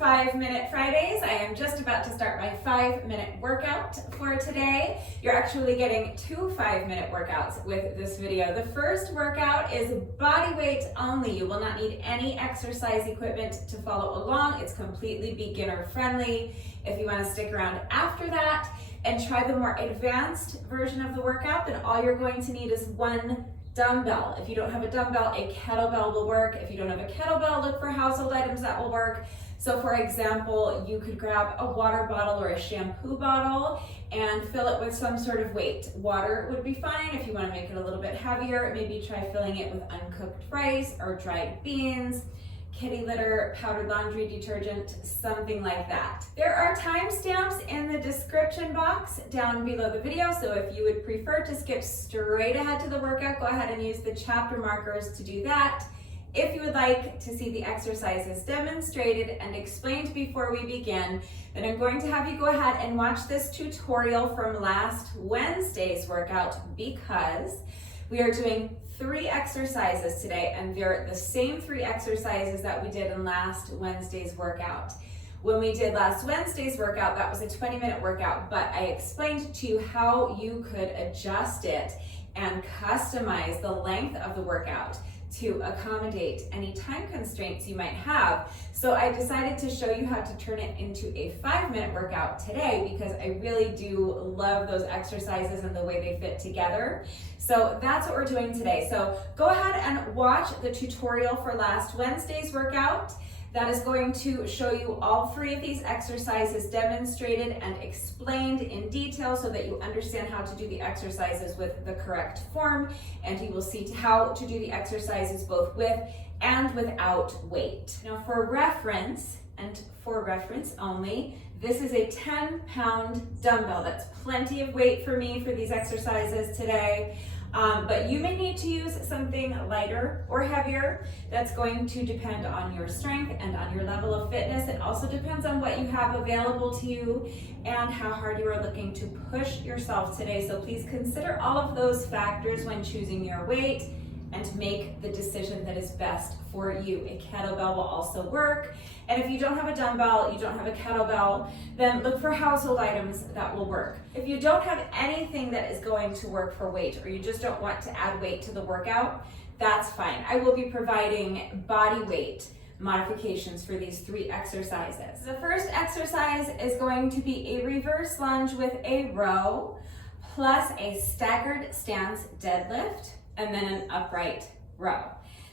5-Minute Fridays. I am just about to start my 5-minute workout for today. You're actually getting 2 5-minute workouts with this video. The first workout is body weight only. You will not need any exercise equipment to follow along. It's completely beginner friendly. If you want to stick around after that and try the more advanced version of the workout, then all you're going to need is 1 dumbbell. If you don't have a dumbbell, a kettlebell will work. If you don't have a kettlebell, look for household items that will work. So for example, you could grab a water bottle or a shampoo bottle and fill it with some sort of weight. Water would be fine. If you want to make it a little bit heavier, maybe try filling it with uncooked rice or dried beans, kitty litter, powdered laundry detergent, something like that. There are timestamps in the description box down below the video, so if you would prefer to skip straight ahead to the workout, go ahead and use the chapter markers to do that. If you would like to see the exercises demonstrated and explained before we begin, then I'm going to have you go ahead and watch this tutorial from last Wednesday's workout because we are doing 3 exercises today, and they're the same 3 exercises that we did in last Wednesday's workout. When we did last Wednesday's workout, that was a 20-minute workout, but I explained to you how you could adjust it and customize the length of the workout to accommodate any time constraints you might have. So I decided to show you how to turn it into a 5-minute workout today because I really do love those exercises and the way they fit together. So that's what we're doing today. So go ahead and watch the tutorial for last Wednesday's workout. That is going to show you all 3 of these exercises demonstrated and explained in detail so that you understand how to do the exercises with the correct form, and you will see how to do the exercises both with and without weight. Now for reference, and for reference only, this is a 10-pound dumbbell. That's plenty of weight for me for these exercises today. But you may need to use something lighter or heavier. That's going to depend on your strength and on your level of fitness. It also depends on what you have available to you and how hard you are looking to push yourself today. So please consider all of those factors when choosing your weight and make the decision that is best for you. A kettlebell will also work. And if you don't have a dumbbell, you don't have a kettlebell, then look for household items that will work. If you don't have anything that is going to work for weight, or you just don't want to add weight to the workout, that's fine. I will be providing body weight modifications for these 3 exercises. The first exercise is going to be a reverse lunge with a row, plus a staggered stance deadlift, and then an upright row.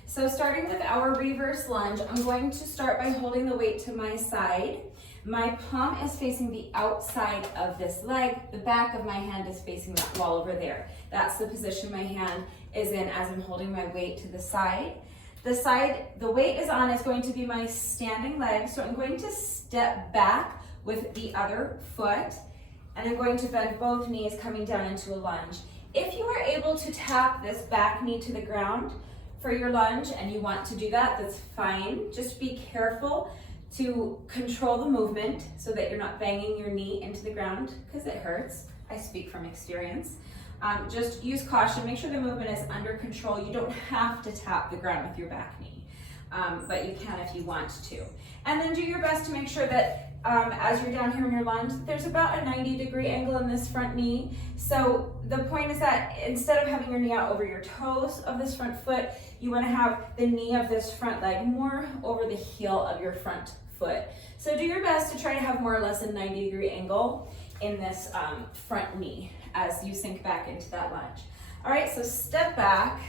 So starting with our reverse lunge, I'm going to start by holding the weight to my side. My palm is facing the outside of this leg. The back of my hand is facing that wall over there. That's the position my hand is in as I'm holding my weight to the side. The side the weight is on is going to be my standing leg, so I'm going to step back with the other foot, and I'm going to bend both knees coming down into a lunge. If you are able to tap this back knee to the ground for your lunge and you want to do that, that's fine. Just be careful to control the movement so that you're not banging your knee into the ground because it hurts. I speak from experience. Just use caution, make sure the movement is under control. You don't have to tap the ground with your back knee, but you can if you want to. And then do your best to make sure that as you're down here in your lunge, there's about a 90-degree angle in this front knee. So the point is that instead of having your knee out over your toes of this front foot, you want to have the knee of this front leg more over the heel of your front foot. So do your best to try to have more or less a 90-degree angle in this front knee as you sink back into that lunge. All right, so step back,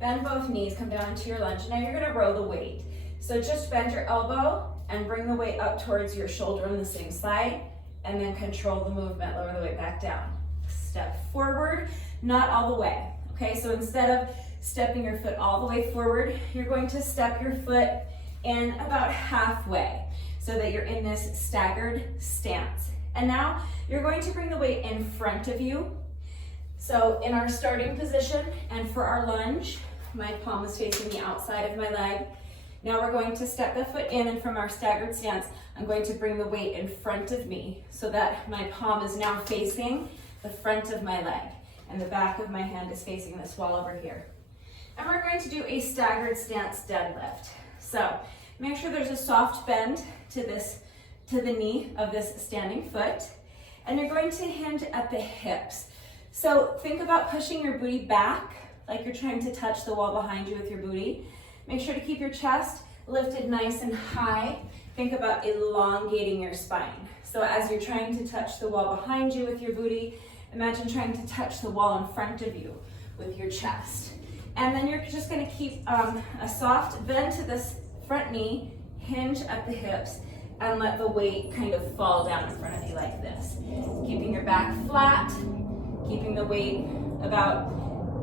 bend both knees, come down into your lunge. Now you're going to row the weight. So just bend your elbow and bring the weight up towards your shoulder on the same side, and then control the movement, lower the weight back down. Step forward, not all the way. Okay, so instead of stepping your foot all the way forward, you're going to step your foot in about halfway so that you're in this staggered stance. And now you're going to bring the weight in front of you. So in our starting position and for our lunge, my palm is facing the outside of my leg. Now we're going to step the foot in, and from our staggered stance, I'm going to bring the weight in front of me so that my palm is now facing the front of my leg and the back of my hand is facing this wall over here. And we're going to do a staggered stance deadlift. So Make sure there's a soft bend to the knee of this standing foot. And you're going to hinge at the hips. So think about pushing your booty back, like you're trying to touch the wall behind you with your booty. Make sure to keep your chest lifted nice and high. Think about elongating your spine. So as you're trying to touch the wall behind you with your booty, imagine trying to touch the wall in front of you with your chest. And then you're just gonna keep a soft bend to this front knee, hinge at the hips, and let the weight kind of fall down in front of you like this. Keeping your back flat, keeping the weight about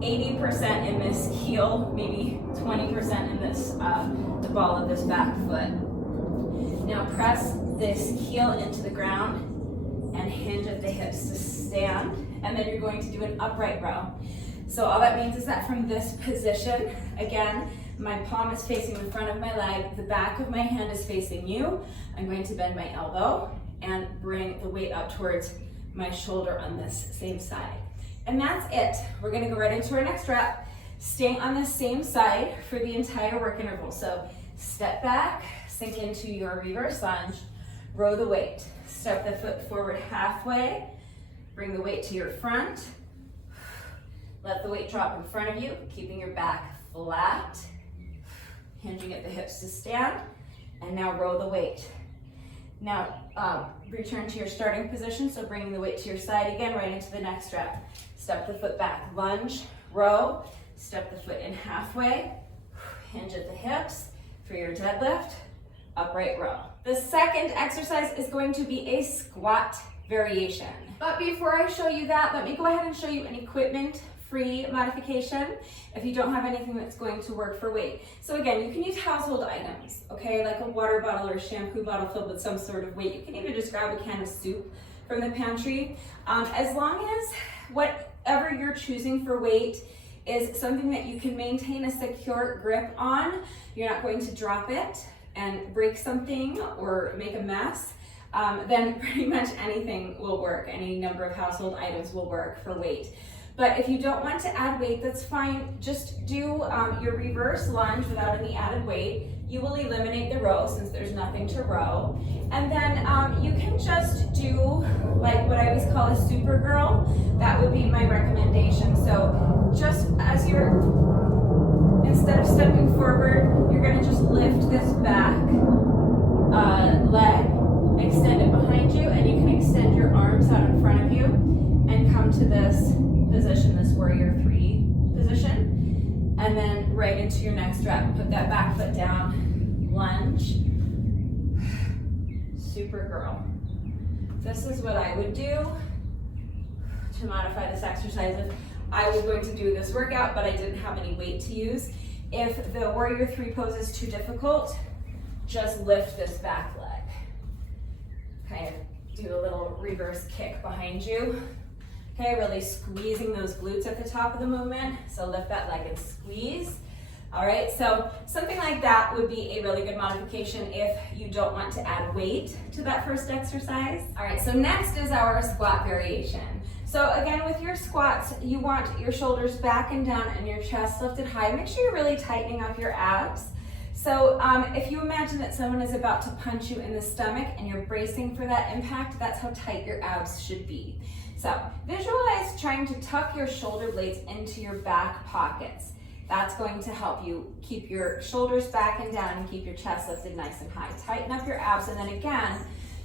80% in this heel, maybe 20% in this, the ball of this back foot. Now press this heel into the ground and hinge at the hips to stand, and then you're going to do an upright row. So all that means is that from this position, again, my palm is facing the front of my leg, the back of my hand is facing you. I'm going to bend my elbow and bring the weight up towards my shoulder on this same side. And that's it. We're gonna go right into our next rep, staying on the same side for the entire work interval. So step back, sink into your reverse lunge, row the weight. Step the foot forward halfway, bring the weight to your front, let the weight drop in front of you, keeping your back flat, hinging at the hips to stand, and now row the weight. Now return to your starting position, so bringing the weight to your side again, right into the next rep. Step the foot back, lunge, row, step the foot in halfway, hinge at the hips for your deadlift, upright row. The second exercise is going to be a squat variation. But before I show you that, let me go ahead and show you an equipment-free modification if you don't have anything that's going to work for weight. So again, you can use household items, okay, like a water bottle or a shampoo bottle filled with some sort of weight. You can even just grab a can of soup from the pantry. As long as whatever you're choosing for weight is something that you can maintain a secure grip on, you're not going to drop it and break something or make a mess, then pretty much anything will work. Any number of household items will work for weight. But if you don't want to add weight, that's fine. Just do your reverse lunge without any added weight. You will eliminate the row since there's nothing to row. And then you can just do like what I always call a Supergirl. That would be my recommendation. So just as instead of stepping forward, you're gonna just lift this back leg, extend it behind you, and you can extend your arms out in front of you and come to this position, this warrior 3 position, and then right into your next rep. Put that back foot down, lunge, Supergirl. This is what I would do to modify this exercise if I was going to do this workout, but I didn't have any weight to use. If the warrior 3 pose is too difficult, just lift this back leg. Kind of do a little reverse kick behind you. Okay, really squeezing those glutes at the top of the movement. So lift that leg and squeeze. All right, so something like that would be a really good modification if you don't want to add weight to that first exercise. All right, so next is our squat variation. So again, with your squats, you want your shoulders back and down and your chest lifted high. Make sure you're really tightening up your abs. So if you imagine that someone is about to punch you in the stomach and you're bracing for that impact, that's how tight your abs should be. So visualize trying to tuck your shoulder blades into your back pockets. That's going to help you keep your shoulders back and down and keep your chest lifted nice and high. Tighten up your abs, and then again,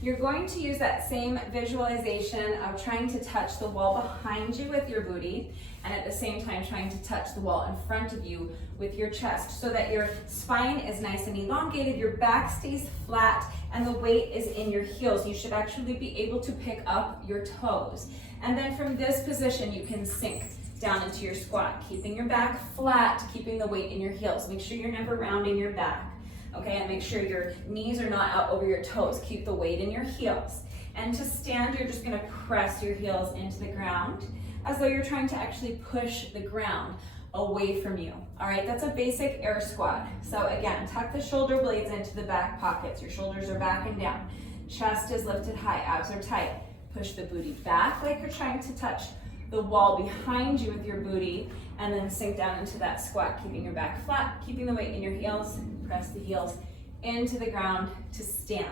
you're going to use that same visualization of trying to touch the wall behind you with your booty, and at the same time trying to touch the wall in front of you with your chest so that your spine is nice and elongated, your back stays flat, and the weight is in your heels. You should actually be able to pick up your toes. And then from this position, you can sink down into your squat, keeping your back flat, keeping the weight in your heels. Make sure you're never rounding your back, okay? And make sure your knees are not out over your toes. Keep the weight in your heels. And to stand, you're just gonna press your heels into the ground as though you're trying to actually push the ground away from you. All right, that's a basic air squat. So again, tuck the shoulder blades into the back pockets. Your shoulders are back and down. Chest is lifted high, abs are tight. Push the booty back like you're trying to touch the wall behind you with your booty, and then sink down into that squat, keeping your back flat, keeping the weight in your heels. Press the heels into the ground to stand.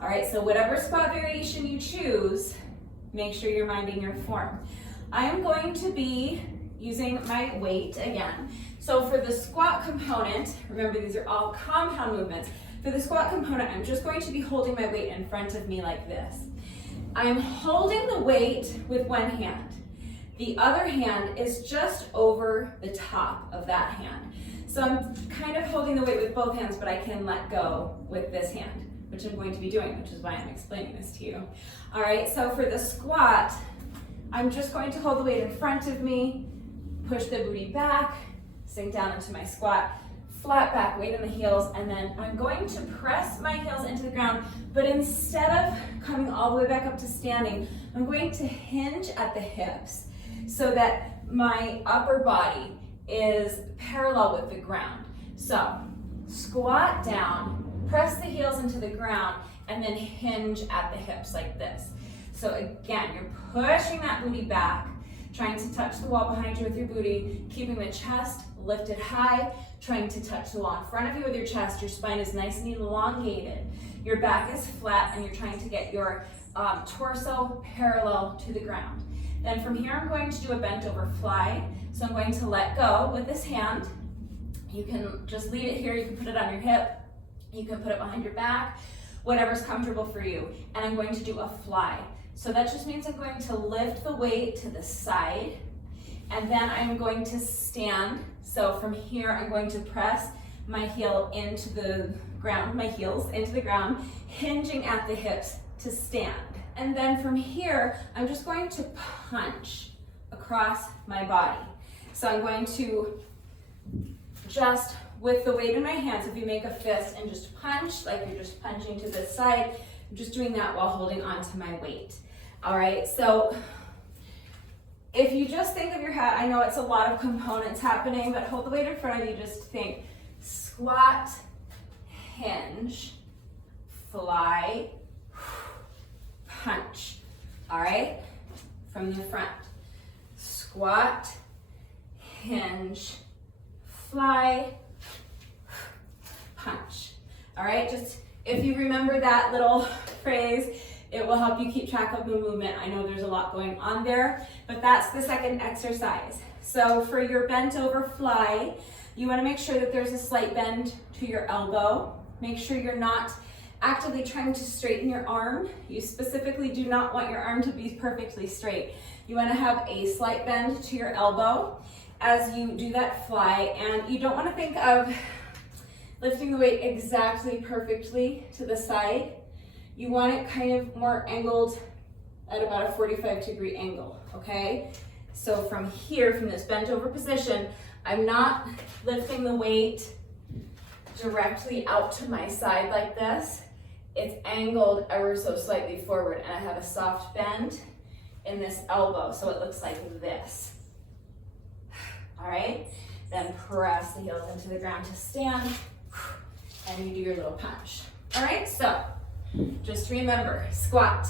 All right, so whatever squat variation you choose, make sure you're minding your form. I am going to be using my weight again. So for the squat component, remember these are all compound movements. For the squat component, I'm just going to be holding my weight in front of me like this. I'm holding the weight with one hand. The other hand is just over the top of that hand. So I'm kind of holding the weight with both hands, but I can let go with this hand, which I'm going to be doing, which is why I'm explaining this to you. All right, so for the squat, I'm just going to hold the weight in front of me, push the booty back, sink down into my squat, flat back, weight in the heels, and then I'm going to press my heels into the ground, but instead of coming all the way back up to standing, I'm going to hinge at the hips so that my upper body is parallel with the ground. So squat down, press the heels into the ground, and then hinge at the hips like this. So again, you're pushing that booty back, trying to touch the wall behind you with your booty, keeping the chest lifted high, trying to touch the wall in front of you with your chest. Your spine is nice and elongated. Your back is flat, and you're trying to get your torso parallel to the ground. Then from here, I'm going to do a bent over fly. So I'm going to let go with this hand. You can just leave it here. You can put it on your hip. You can put it behind your back, whatever's comfortable for you. And I'm going to do a fly. So that just means I'm going to lift the weight to the side, and then I'm going to stand. So from here, I'm going to press my heel into the ground, my heels into the ground, hinging at the hips to stand. And then from here, I'm just going to punch across my body. So I'm going to just, with the weight in my hands, if you make a fist and just punch, like you're just punching to this side, I'm just doing that while holding onto my weight. All right, so if you just think of your head, I know it's a lot of components happening, but hold the weight in front of you, just think squat, hinge, fly, punch. All right, from the front, squat, hinge, fly, punch. All right, just if you remember that little phrase, it will help you keep track of the movement. I know there's a lot going on there, but that's the second exercise. So for your bent over fly, you want to make sure that there's a slight bend to your elbow. Make sure you're not actively trying to straighten your arm. You specifically do not want your arm to be perfectly straight. You want to have a slight bend to your elbow as you do that fly, and you don't want to think of lifting the weight exactly perfectly to the side. You want it kind of more angled at about a 45-degree angle, okay? So from here, from this bent over position, I'm not lifting the weight directly out to my side like this. It's angled ever so slightly forward, and I have a soft bend in this elbow, so it looks like this. All right? Then press the heels into the ground to stand, and you do your little punch. All right, so just remember, squat,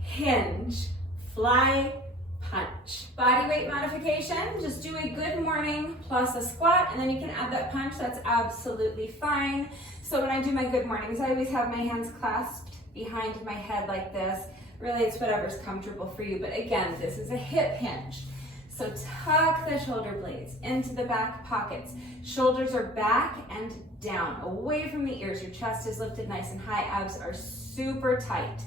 hinge, fly, punch. Body weight modification, just do a good morning plus a squat, and then you can add that punch. That's absolutely fine. So when I do my good mornings, I always have my hands clasped behind my head like this. Really, it's whatever's comfortable for you. But again, this is a hip hinge. So tuck the shoulder blades into the back pockets. Shoulders are back and down, away from the ears. Your chest is lifted nice and high. Abs are super tight.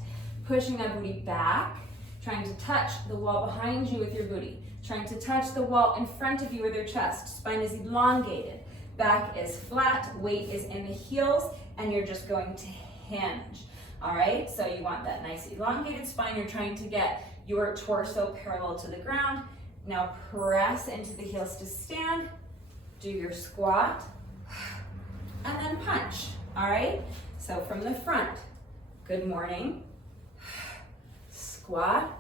Pushing that booty back, trying to touch the wall behind you with your booty. Trying to touch the wall in front of you with your chest. Spine is elongated. Back is flat. Weight is in the heels, and you're just going to hinge. All right, so you want that nice elongated spine. You're trying to get your torso parallel to the ground. Now press into the heels to stand. Do your squat, and then punch. All right, so from the front, good morning, squat,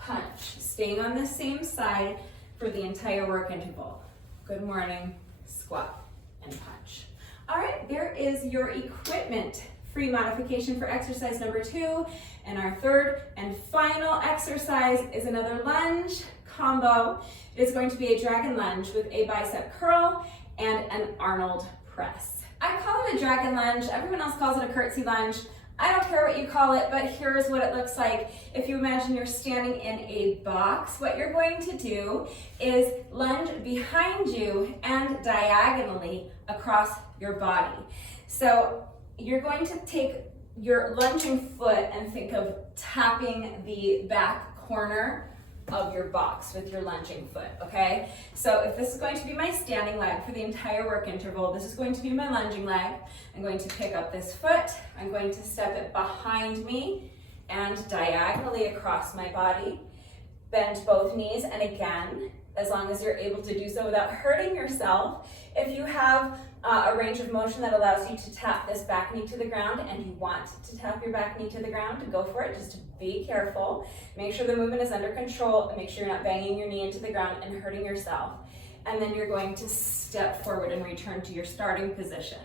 punch. Staying on the same side for the entire work interval. Good morning, squat, and punch. All right, there is your equipment free modification for exercise number 2. And our third and final exercise is another lunge combo. It is going to be a dragon lunge with a bicep curl and an Arnold press. I call it a dragon lunge. Everyone else calls it a curtsy lunge. I don't care what you call it, but here's what it looks like. If you imagine you're standing in a box, what you're going to do is lunge behind you and diagonally across your body. So you're going to take your lunging foot and think of tapping the back corner of your box with your lunging foot, okay? So if this is going to be my standing leg for the entire work interval, this is going to be my lunging leg. I'm going to pick up this foot, I'm going to step it behind me and diagonally across my body, bend both knees, and again, as long as you're able to do so without hurting yourself, if you have a range of motion that allows you to tap this back knee to the ground and you want to tap your back knee to the ground, go for it. Just be careful. Make sure the movement is under control and make sure you're not banging your knee into the ground and hurting yourself. And then you're going to step forward and return to your starting position.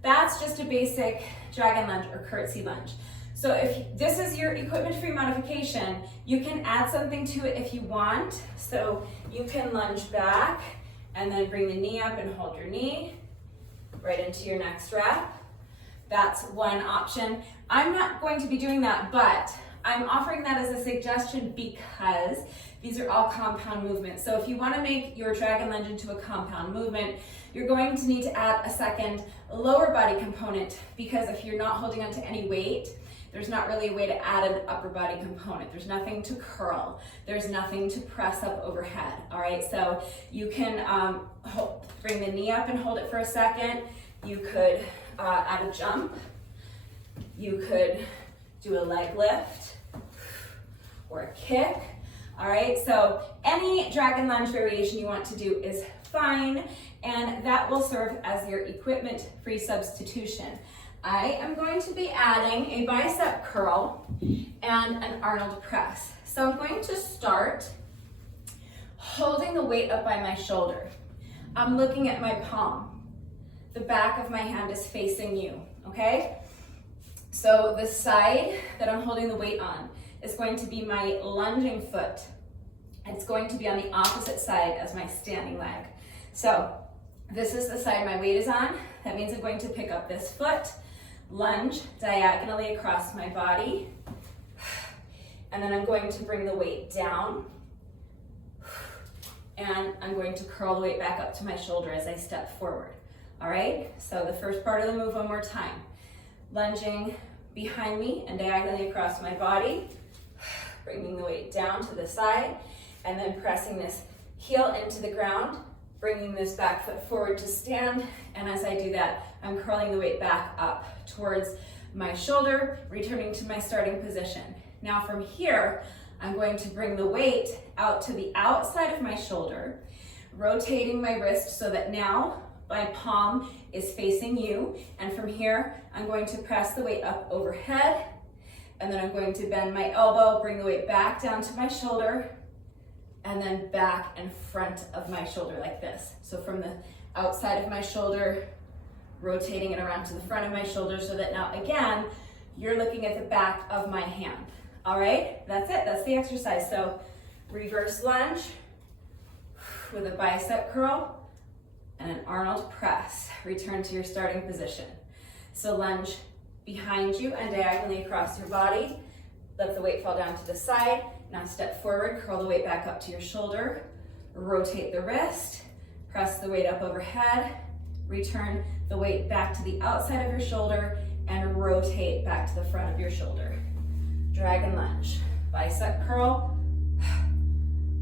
That's just a basic dragon lunge or curtsy lunge. So if this is your equipment-free modification, you can add something to it if you want. So you can lunge back and then bring the knee up and hold your knee right into your next rep. That's one option. I'm not going to be doing that, but I'm offering that as a suggestion because these are all compound movements. So if you want to make your dragon lunge into a compound movement, you're going to need to add a second lower body component, because if you're not holding onto any weight, there's not really a way to add an upper body component. There's nothing to curl. There's nothing to press up overhead, all right? So you can bring the knee up and hold it for a second. You could add a jump. You could do a leg lift or a kick, all right? So any dragon lunge variation you want to do is fine, and that will serve as your equipment-free substitution. I am going to be adding a bicep curl and an Arnold press. So I'm going to start holding the weight up by my shoulder. I'm looking at my palm. The back of my hand is facing you, okay? So the side that I'm holding the weight on is going to be my lunging foot. It's going to be on the opposite side as my standing leg. So this is the side my weight is on. That means I'm going to pick up this foot, lunge diagonally across my body, and then I'm going to bring the weight down, and I'm going to curl the weight back up to my shoulder as I step forward. All right, so the first part of the move one more time. Lunging behind me and diagonally across my body, bringing the weight down to the side, and then pressing this heel into the ground, bringing this back foot forward to stand, and as I do that, I'm curling the weight back up towards my shoulder, returning to my starting position. Now from here, I'm going to bring the weight out to the outside of my shoulder, rotating my wrist so that now my palm is facing you, and from here, I'm going to press the weight up overhead, and then I'm going to bend my elbow, bring the weight back down to my shoulder, and then back in front of my shoulder like this. So from the outside of my shoulder, rotating it around to the front of my shoulder so that now again, you're looking at the back of my hand. All right, that's it, that's the exercise. So reverse lunge with a bicep curl and an Arnold press. Return to your starting position. So lunge behind you and diagonally across your body. Let the weight fall down to the side. Now step forward, curl the weight back up to your shoulder, rotate the wrist, press the weight up overhead, return the weight back to the outside of your shoulder, and rotate back to the front of your shoulder. Dragon lunge, bicep curl,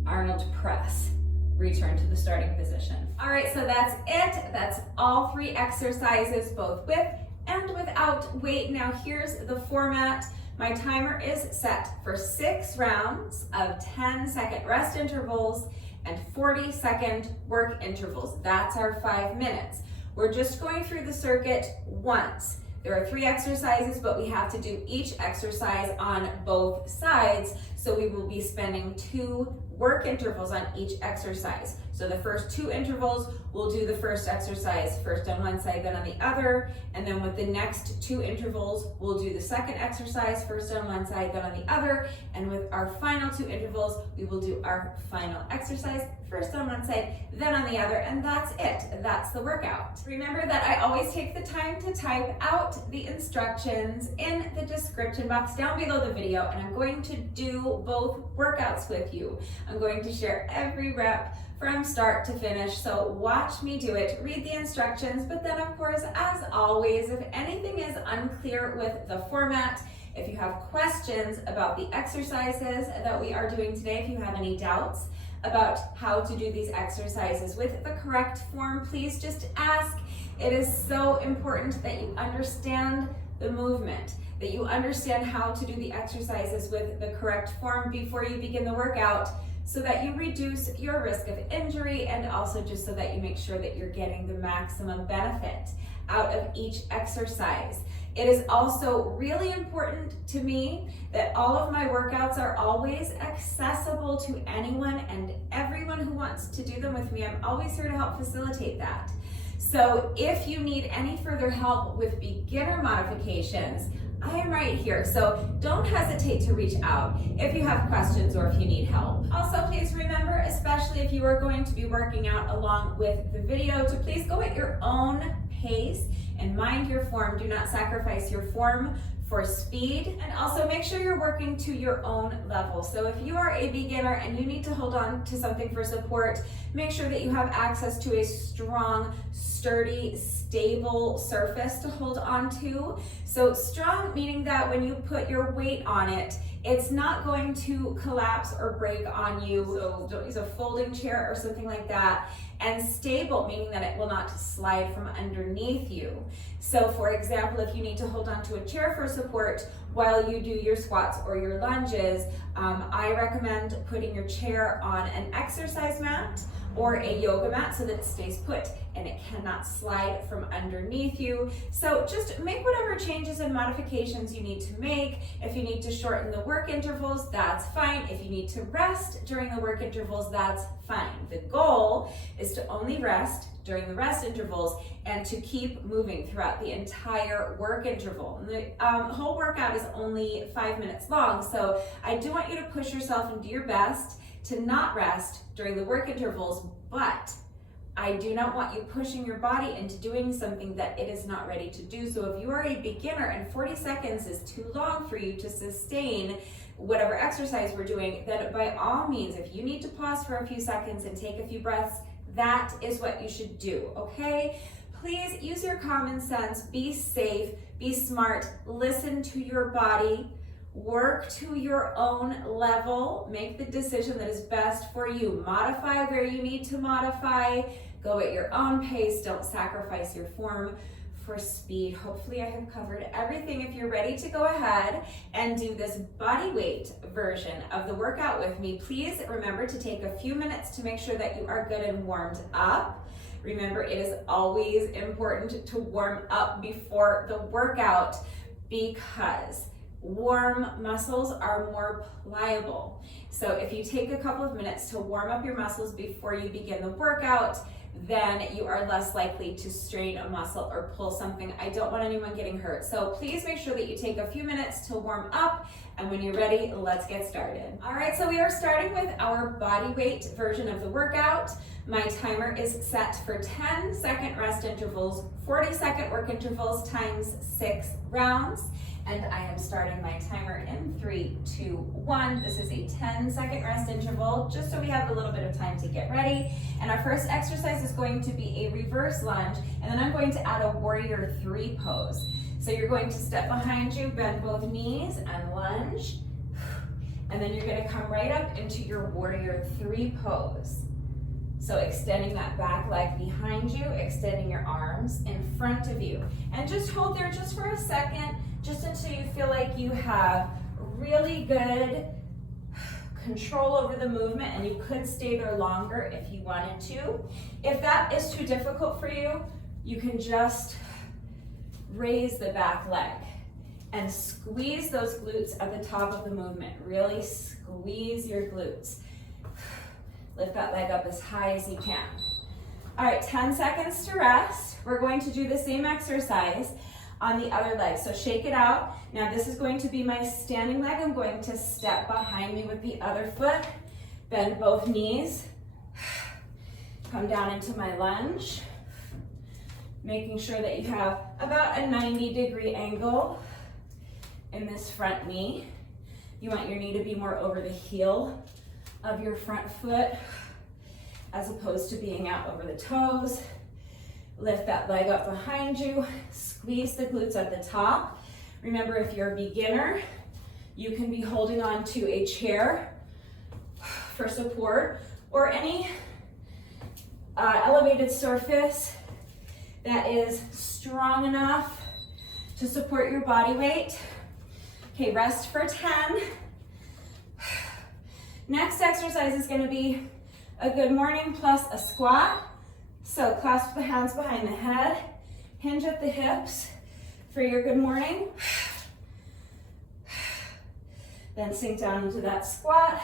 Arnold press. Return to the starting position. All right, so that's it. That's all 3 exercises, both with and without weight. Now here's the format. My timer is set for 6 rounds of 10-second rest intervals and 40-second work intervals. That's our 5 minutes. We're just going through the circuit once. There are 3 exercises, but we have to do each exercise on both sides, so we will be spending 2 work intervals on each exercise. So the first 2 intervals, we'll do the first exercise first on one side, then on the other. And then with the next 2 intervals, we'll do the second exercise first on one side, then on the other. And with our final 2 intervals, we will do our final exercise first on one side, then on the other, and that's it. That's the workout. Remember that I always take the time to type out the instructions in the description box down below the video, and I'm going to do both workouts with you. I'm going to share every rep from start to finish, so watch me do it, read the instructions, but then of course, as always, if anything is unclear with the format, if you have questions about the exercises that we are doing today, if you have any doubts about how to do these exercises with the correct form, please just ask. It is so important that you understand the movement, that you understand how to do the exercises with the correct form before you begin the workout, so that you reduce your risk of injury, and also just so that you make sure that you're getting the maximum benefit out of each exercise. It is also really important to me that all of my workouts are always accessible to anyone and everyone who wants to do them with me. I'm always here to help facilitate that. So if you need any further help with beginner modifications, I am right here, so don't hesitate to reach out if you have questions or if you need help. Also, please remember, especially if you are going to be working out along with the video, to please go at your own pace and mind your form. Do not sacrifice your form for speed, and also make sure you're working to your own level. So if you are a beginner and you need to hold on to something for support, make sure that you have access to a strong, sturdy, stable surface to hold on to. So strong meaning that when you put your weight on it, it's not going to collapse or break on you. So don't use a folding chair or something like that. And stable, meaning that it will not slide from underneath you. So for example, if you need to hold on to a chair for support while you do your squats or your lunges, I recommend putting your chair on an exercise mat or a yoga mat so that it stays put and it cannot slide from underneath you. So just make whatever changes and modifications you need to make. If you need to shorten the work intervals, that's fine. If you need to rest during the work intervals, that's fine. The goal is to only rest during the rest intervals and to keep moving throughout the entire work interval. And the whole workout is only 5 minutes long, so I do want you to push yourself and do your best to not rest during the work intervals, but I do not want you pushing your body into doing something that it is not ready to do. So if you are a beginner and 40 seconds is too long for you to sustain whatever exercise we're doing, then by all means, if you need to pause for a few seconds and take a few breaths, that is what you should do, okay? Please use your common sense, be safe, be smart, listen to your body, work to your own level, make the decision that is best for you. Modify where you need to modify, go at your own pace, don't sacrifice your form for speed. Hopefully I have covered everything. If you're ready to go ahead and do this body weight version of the workout with me, please remember to take a few minutes to make sure that you are good and warmed up. Remember, it is always important to warm up before the workout because warm muscles are more pliable. So if you take a couple of minutes to warm up your muscles before you begin the workout, then you are less likely to strain a muscle or pull something. I don't want anyone getting hurt. So please make sure that you take a few minutes to warm up, and when you're ready, let's get started. All right, so we are starting with our body weight version of the workout. My timer is set for 10-second rest intervals, 40-second work intervals times 6 rounds. And I am starting my timer in 3, 2, 1. This is a 10-second rest interval, just so we have a little bit of time to get ready. And our first exercise is going to be a reverse lunge, and then I'm going to add a warrior 3 pose. So you're going to step behind you, bend both knees, and lunge. And then you're gonna come right up into your warrior 3 pose. So extending that back leg behind you, extending your arms in front of you. And just hold there just for a second, just until you feel like you have really good control over the movement, and you could stay there longer if you wanted to. If that is too difficult for you, you can just raise the back leg and squeeze those glutes at the top of the movement. Really squeeze your glutes. Lift that leg up as high as you can. All right, 10 seconds to rest. We're going to do the same exercise on the other leg. So shake it out. Now this is going to be my standing leg. I'm going to step behind me with the other foot. Bend both knees. Come down into my lunge. Making sure that you have about a 90-degree angle in this front knee. You want your knee to be more over the heel of your front foot as opposed to being out over the toes. Lift that leg up behind you. Squeeze the glutes at the top. Remember, if you're a beginner, you can be holding on to a chair for support or any elevated surface that is strong enough to support your body weight. Okay, rest for 10. Next exercise is going to be a good morning plus a squat. So clasp the hands behind the head, hinge at the hips for your good morning. Then sink down into that squat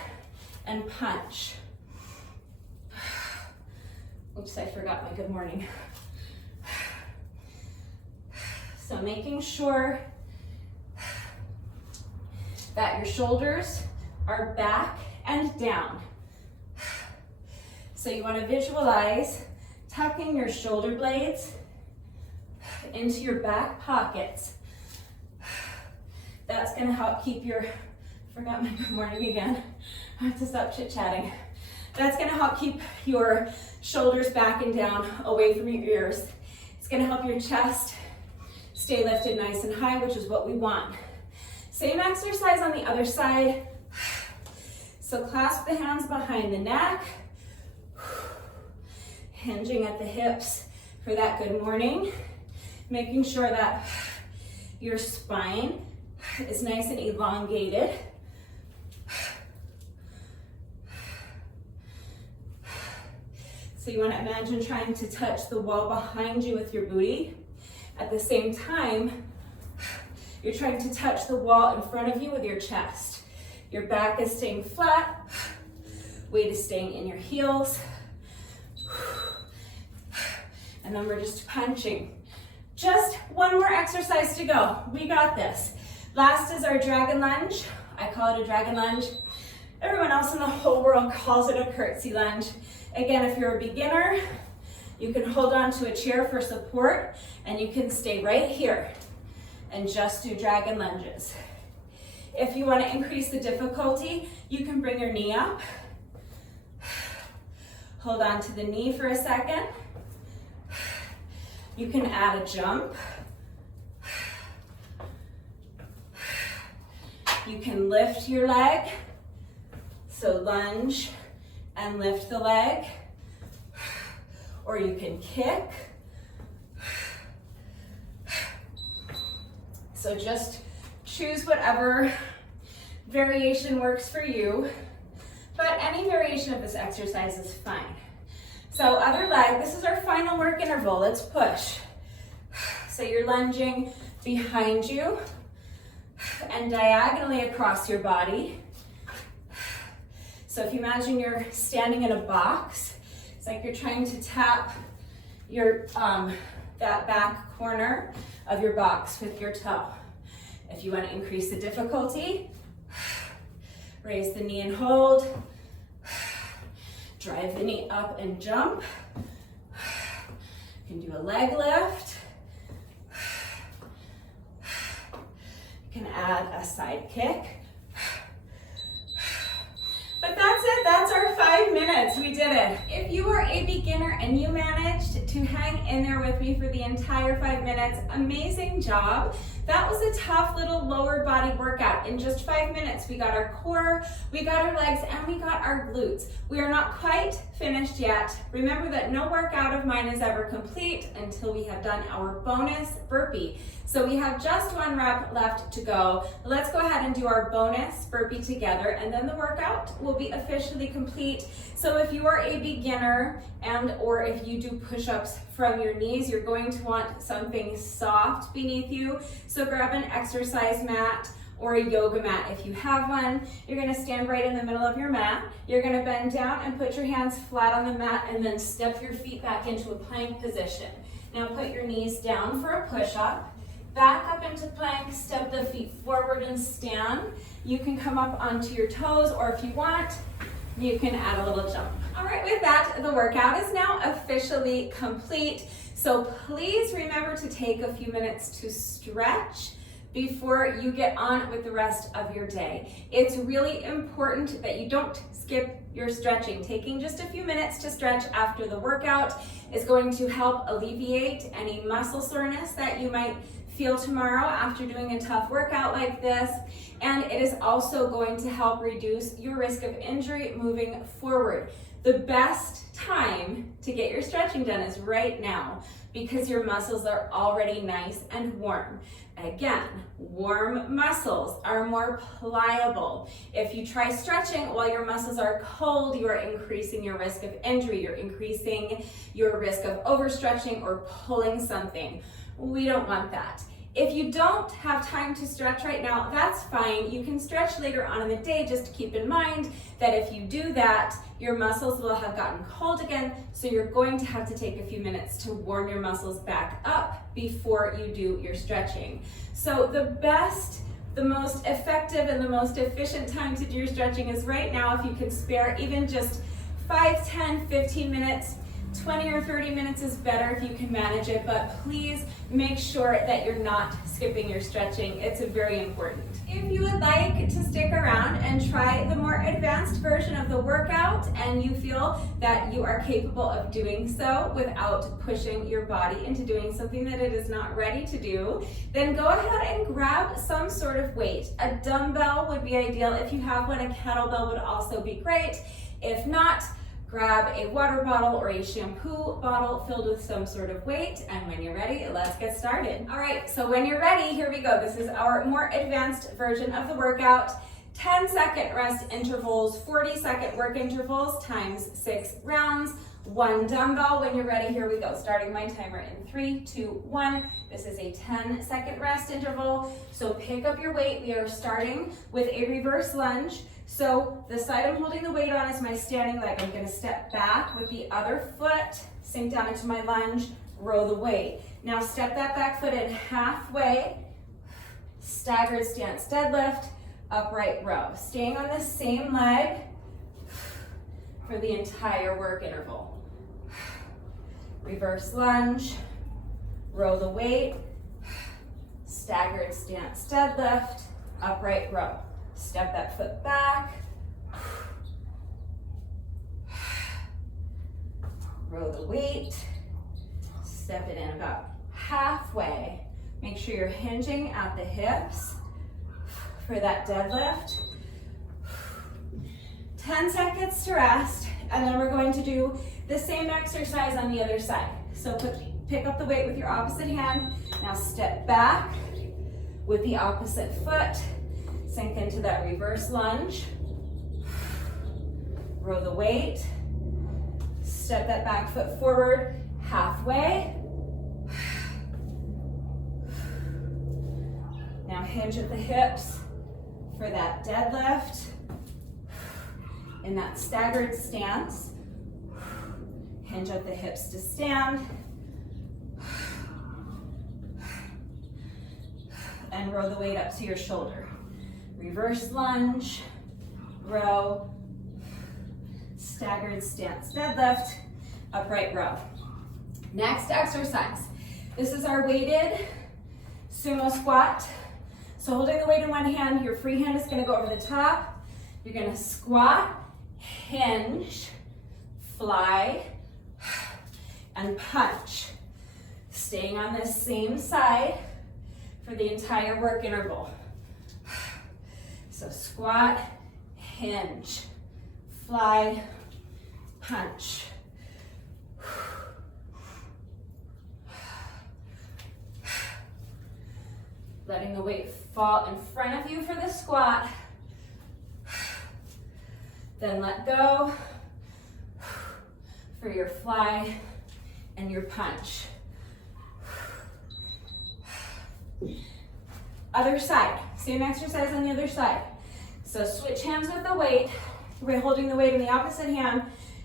and punch. Oops, I forgot my good morning. So making sure that your shoulders are back and down. So you want to visualize tucking your shoulder blades into your back pockets. That's going to help keep your, forgot my good morning again. I have to stop chit-chatting. That's going to help keep your shoulders back and down away from your ears. It's going to help your chest stay lifted nice and high, which is what we want. Same exercise on the other side. So clasp the hands behind the neck, hinging at the hips for that good morning, making sure that your spine is nice and elongated. So you want to imagine trying to touch the wall behind you with your booty. At the same time, you're trying to touch the wall in front of you with your chest. Your back is staying flat, weight is staying in your heels. And then we're just punching. Just one more exercise to go. We got this. Last is our dragon lunge. I call it a dragon lunge. Everyone else in the whole world calls it a curtsy lunge. Again, if you're a beginner, you can hold on to a chair for support and you can stay right here and just do dragon lunges. If you want to increase the difficulty, you can bring your knee up. Hold on to the knee for a second. You can add a jump. You can lift your leg. So lunge and lift the leg. Or you can kick. So just choose whatever variation works for you, but any variation of this exercise is fine. So other leg, this is our final work interval. Let's push. So you're lunging behind you and diagonally across your body. So if you imagine you're standing in a box, it's like you're trying to tap your that back corner of your box with your toe. If you want to increase the difficulty, raise the knee and hold. Drive the knee up and jump. You can do a leg lift. You can add a side kick. But that's it, that's our 5 minutes, we did it. If you are a beginner and you managed to hang in there with me for the entire 5 minutes, amazing job. That was a tough little lower body workout. In just 5 minutes, we got our core, we got our legs, and we got our glutes. We are not quite finished yet. Remember that no workout of mine is ever complete until we have done our bonus burpee. So we have just 1 rep left to go. Let's go ahead and do our bonus burpee together, and then the workout will be officially complete. So if you are a beginner or if you do push-ups from your knees, you're going to want something soft beneath you. So grab an exercise mat or a yoga mat if you have one. You're gonna stand right in the middle of your mat. You're gonna bend down and put your hands flat on the mat and then step your feet back into a plank position. Now put your knees down for a push-up. Back up into plank, step the feet forward and stand. You can come up onto your toes, or if you want, you can add a little jump. All right, with that, the workout is now officially complete. So please remember to take a few minutes to stretch before you get on with the rest of your day. It's really important that you don't skip your stretching. Taking just a few minutes to stretch after the workout is going to help alleviate any muscle soreness that you might feel tomorrow after doing a tough workout like this. And it is also going to help reduce your risk of injury moving forward. The best time to get your stretching done is right now because your muscles are already nice and warm. Again, warm muscles are more pliable. If you try stretching while your muscles are cold, you are increasing your risk of injury. You're increasing your risk of overstretching or pulling something. We don't want that. If you don't have time to stretch right now, that's fine. You can stretch later on in the day. Just keep in mind that if you do that, your muscles will have gotten cold again, so you're going to have to take a few minutes to warm your muscles back up before you do your stretching. So the best, the most effective, and the most efficient time to do your stretching is right now. If you can spare even just 5, 10, 15 minutes, 20 or 30 minutes is better if you can manage it, but please make sure that you're not skipping your stretching. It's very important. If you would like to stick around and try the more advanced version of the workout and you feel that you are capable of doing so without pushing your body into doing something that it is not ready to do, then go ahead and grab some sort of weight. A dumbbell would be ideal. If you have one, a kettlebell would also be great. If not, grab a water bottle or a shampoo bottle filled with some sort of weight, and when you're ready, let's get started. All right, so when you're ready, here we go. This is our more advanced version of the workout. 10-second rest intervals, 40-second work intervals times 6 rounds, 1 dumbbell. When you're ready, here we go. Starting my timer in 3, 2, 1. This is a 10-second rest interval. So pick up your weight. We are starting with a reverse lunge. So the side I'm holding the weight on is my standing leg. I'm going to step back with the other foot, sink down into my lunge, row the weight. Now step that back foot in halfway, staggered stance deadlift, upright row. Staying on the same leg for the entire work interval. Reverse lunge, row the weight, staggered stance deadlift, upright row. Step that foot back, row the weight, step it in about halfway. Make sure you're hinging at the hips for that deadlift. 10 seconds to rest, and then we're going to do the same exercise on the other side. So pick up the weight with your opposite hand. Now step back with the opposite foot. Sink into that reverse lunge. Row the weight. Step that back foot forward halfway. Now hinge at the hips for that deadlift. In that staggered stance. Hinge at the hips to stand. And row the weight up to your shoulder. Reverse lunge, row, staggered stance deadlift, upright row. Next exercise. This is our weighted sumo squat. So holding the weight in one hand, your free hand is going to go over the top. You're going to squat, hinge, fly, and punch. Staying on this same side for the entire work interval. So squat, hinge, fly, punch. Letting the weight fall in front of you for the squat. Then let go for your fly and your punch. Other side, same exercise on the other side. So switch hands with the weight. We're holding the weight in the opposite hand.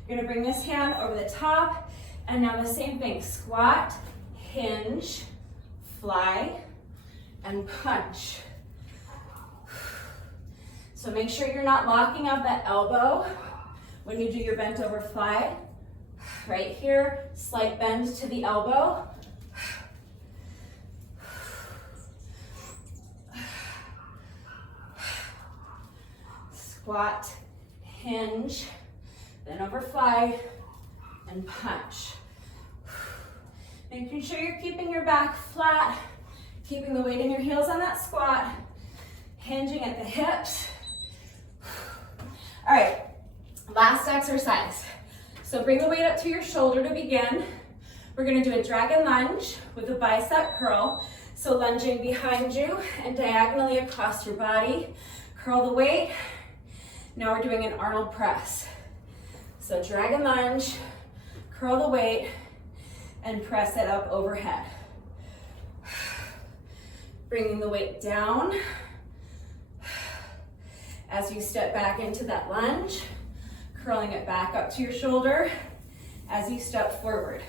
You're gonna bring this hand over the top, and now the same thing, squat, hinge, fly, and punch. So make sure you're not locking out that elbow when you do your bent over fly. Right here, slight bend to the elbow. Squat, hinge, then over fly, and punch. Making sure you're keeping your back flat, keeping the weight in your heels on that squat, hinging at the hips. All right, last exercise. So bring the weight up to your shoulder to begin. We're gonna do a dragon lunge with a bicep curl. So lunging behind you and diagonally across your body. Curl the weight. Now we're doing an Arnold press. So dragon lunge, curl the weight, and press it up overhead. Bringing the weight down as you step back into that lunge, curling it back up to your shoulder as you step forward.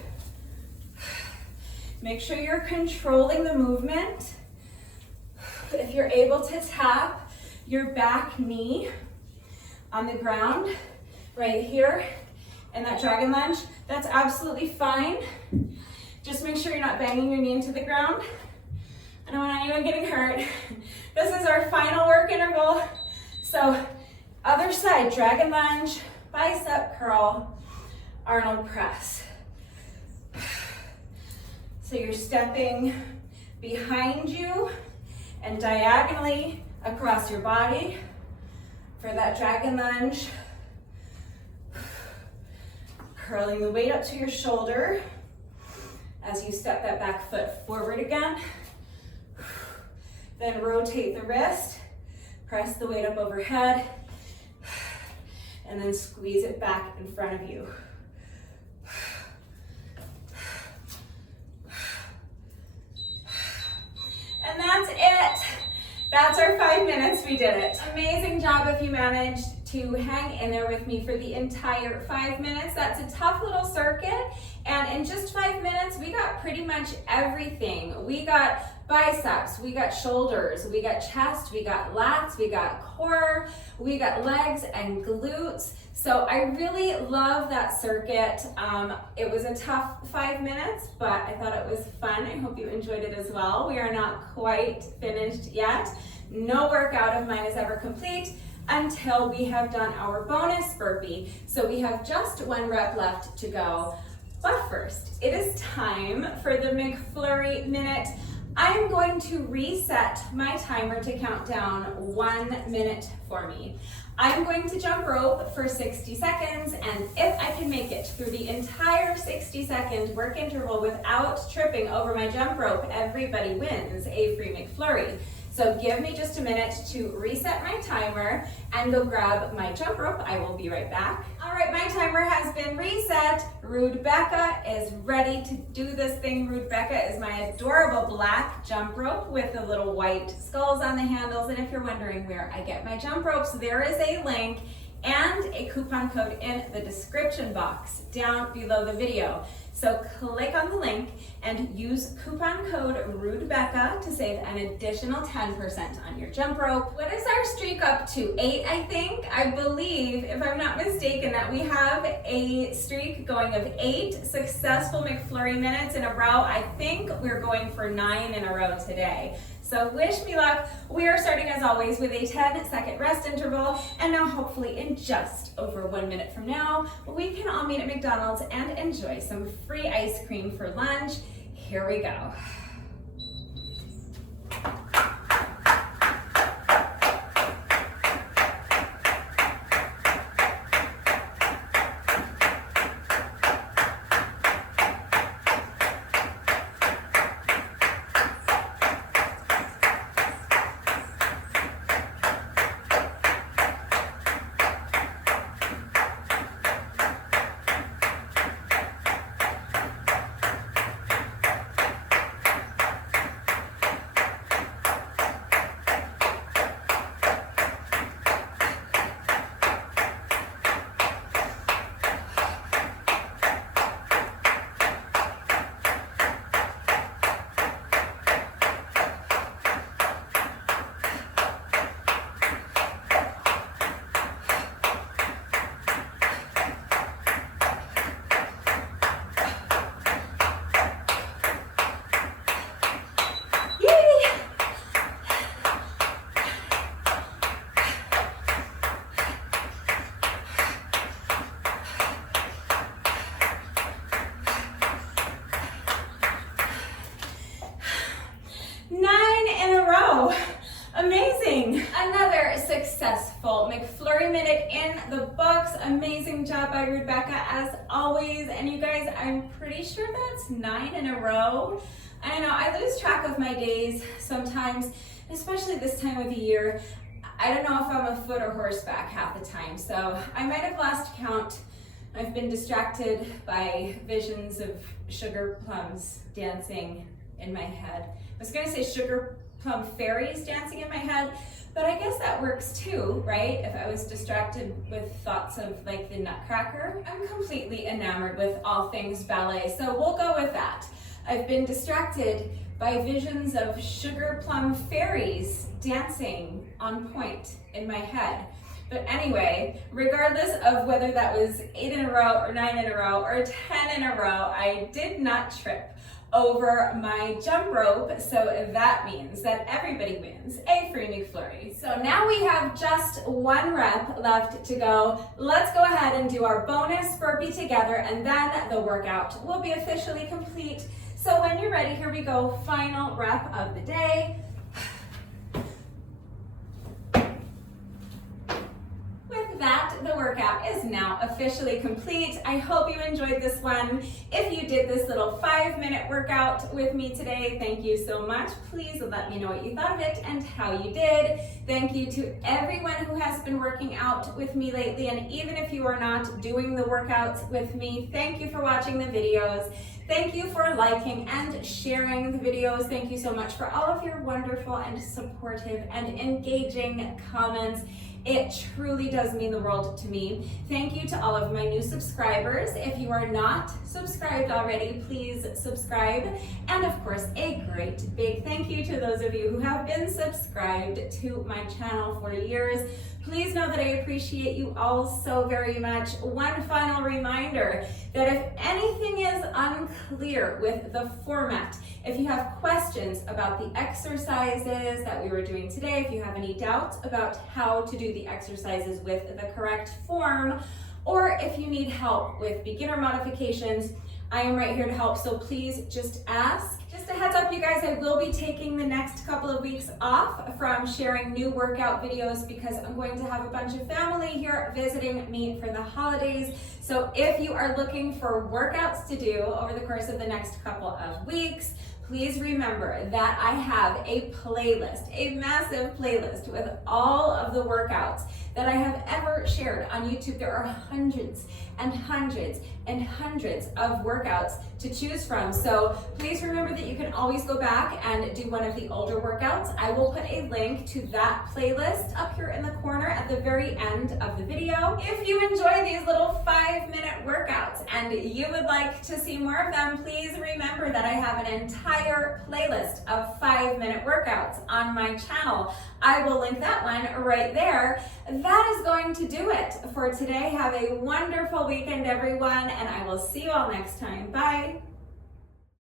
Make sure you're controlling the movement. If you're able to tap your back knee on the ground right here in that dragon lunge, that's absolutely fine. Just make sure you're not banging your knee into the ground. I don't want anyone getting hurt. This is our final work interval. So other side, dragon lunge, bicep curl, Arnold press. So you're stepping behind you and diagonally across your body for that dragon lunge. Curling the weight up to your shoulder as you step that back foot forward again. Then rotate the wrist, press the weight up overhead, and then squeeze it back in front of you. And that's it. That's our 5 minutes, we did it. Amazing job if you managed to hang in there with me for the entire 5 minutes. That's a tough little circuit, and in just 5 minutes, we got pretty much everything. We got biceps, we got shoulders, we got chest, we got lats, we got core, we got legs and glutes. So I really love that circuit. It was a tough 5 minutes, but I thought it was fun. I hope you enjoyed it as well. We are not quite finished yet. No workout of mine is ever complete until we have done our bonus burpee. So we have just 1 rep left to go. But first, it is time for the McFlurry Minute. I'm going to reset my timer to count down 1 minute for me. I'm going to jump rope for 60 seconds, and if I can make it through the entire 60-second work interval without tripping over my jump rope, everybody wins a free McFlurry. So give me just a minute to reset my timer and go grab my jump rope. I will be right back. All right, my timer has been reset. Rude Becca is ready to do this thing. Rude Becca is my adorable black jump rope with the little white skulls on the handles. And if you're wondering where I get my jump ropes, there is a link and a coupon code in the description box down below the video. So click on the link and use coupon code RUDEBECCA to save an additional 10% on your jump rope. What is our streak up to? 8, I think. I believe, if I'm not mistaken, that we have a streak going of 8 successful McFlurry minutes in a row. I think we're going for 9 in a row today. So wish me luck. We are starting as always with a 10-second rest interval, and now hopefully in just over 1 minute from now, we can all meet at McDonald's and enjoy some free ice cream for lunch. Here we go. successful McFlurry Minute in the books. Amazing job by Rebecca as always. And you guys, I'm pretty sure that's 9 in a row. I know I lose track of my days sometimes, especially this time of the year. I don't know if I'm a foot or horseback half the time, so I might have lost count. I've been distracted by visions of sugar plums dancing in my head. I was gonna say sugar plum fairies dancing in my head, but I guess that works too, right? If I was distracted with thoughts of like the Nutcracker. I'm completely enamored with all things ballet, so we'll go with that. I've been distracted by visions of sugar plum fairies dancing on point in my head. But anyway, regardless of whether that was 8 in a row or 9 in a row or 10 in a row, I did not trip over my jump rope, so that means that everybody wins a free McFlurry. So now we have just 1 rep left to go. Let's go ahead and do our bonus burpee together, and then the workout will be officially complete. So when you're ready, here we go, final rep of the day. The workout is now officially complete. I hope you enjoyed this one. If you did this little 5-minute workout with me today, thank you so much. Please let me know what you thought of it and how you did. Thank you to everyone who has been working out with me lately, and even if you are not doing the workouts with me, thank you for watching the videos. Thank you for liking and sharing the videos. Thank you so much for all of your wonderful and supportive and engaging comments. It truly does mean the world to me. Thank you to all of my new subscribers. If you are not subscribed already, please subscribe. And of course, a great big thank you to those of you who have been subscribed to my channel for years. Please know that I appreciate you all so very much. One final reminder that if anything is unclear with the format, if you have questions about the exercises that we were doing today, if you have any doubts about how to do the exercises with the correct form, or if you need help with beginner modifications, I am right here to help, so please just ask. Just a heads up, you guys, I will be taking the next couple of weeks off from sharing new workout videos because I'm going to have a bunch of family here visiting me for the holidays. So if you are looking for workouts to do over the course of the next couple of weeks, please remember that I have a playlist, a massive playlist with all of the workouts that I have ever shared on YouTube. There are hundreds and hundreds and hundreds of workouts to choose from. So please remember that you can always go back and do one of the older workouts. I will put a link to that playlist up here in the corner at the very end of the video. If you enjoy these little 5-minute workouts and you would like to see more of them, please remember that I have an entire playlist of 5-minute workouts on my channel. I will link that one right there. That is going to do it for today. Have a wonderful weekend, everyone, and I will see you all next time. Bye.